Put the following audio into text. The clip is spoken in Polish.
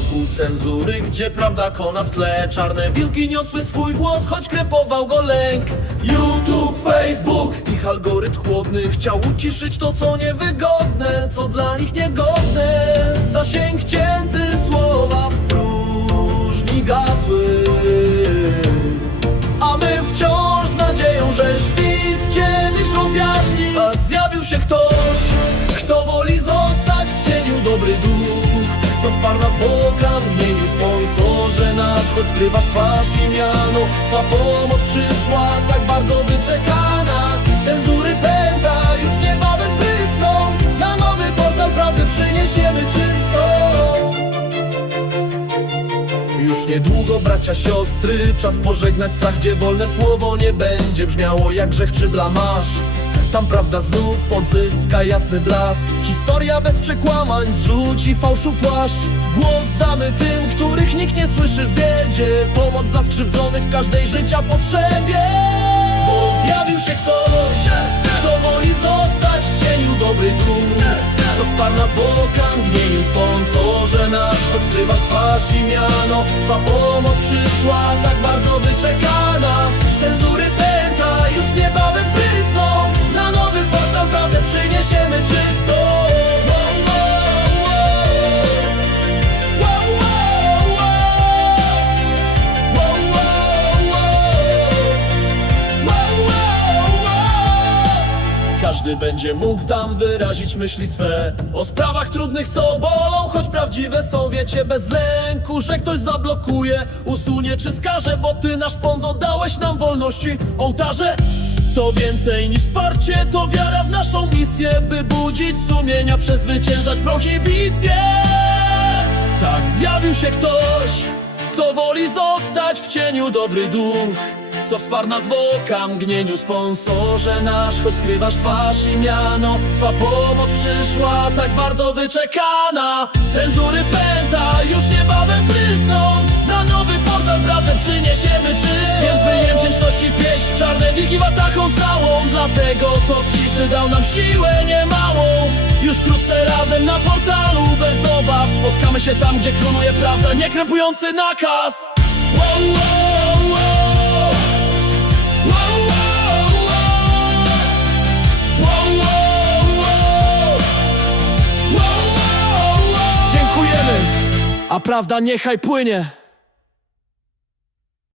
marszałku cenzury Gdzie prawda kona w tle. Czarne wilki niosły swój głos Choć krepował go lęk. YouTube, Facebook Ich algorytm chłodny Chciał uciszyć to co niewygodne Co dla nich niegodne. Zasięg cięty Słowa w próżni gasły. A my wciąż z nadzieją, że świt kiedyś rozjaśni. A zjawił się ktoś, Nas w okamgnieniu, sponsorze nasz Choć skrywasz twarz i miano Twa pomoc przyszła, tak bardzo wyczekana już niedługo bracia, siostry Czas pożegnać strach, gdzie wolne słowo nie będzie brzmiało jak grzech czy blamasz Tam prawda znów odzyska jasny blask. Historia bez przekłamań zrzuci fałszu płaszcz. Głos damy tym, których nikt nie słyszy w biedzie. Pomoc dla skrzywdzonych w każdej życia potrzebie. Bo zjawił się ktoś, W okamgnieniu Sponsorze nasz, choć skrywasz twarz i miano. Twa pomoc przyszła, tak bardzo wyczekana Każdy będzie mógł tam wyrazić myśli swe. O sprawach trudnych, co bolą, choć prawdziwe są Wiecie, bez lęku, że ktoś zablokuje Usunie czy skaże, bo ty nasz sponsor dałeś nam wolności Ołtarze. To więcej niż wsparcie, to wiara w naszą misję By budzić sumienia, przezwyciężać prohibicję Tak zjawił się ktoś, kto woli zostać w cieniu dobry duch Co wsparł nas w okamgnieniu. Sponsorze nasz, choć skrywasz twarz i miano. Twa pomoc przyszła, tak bardzo wyczekana. Cenzury pęta, już niebawem prysną Na nowy portal prawdę przyniesiemy czyst Więc wyjem wdzięczności pieśń Czarne wiki watachą całą. Dlatego, co w ciszy dał nam siłę niemałą. Już wkrótce razem na portalu Bez obaw spotkamy się tam, gdzie króluje prawda Nie krępujący nakaz a prawda niechaj płynie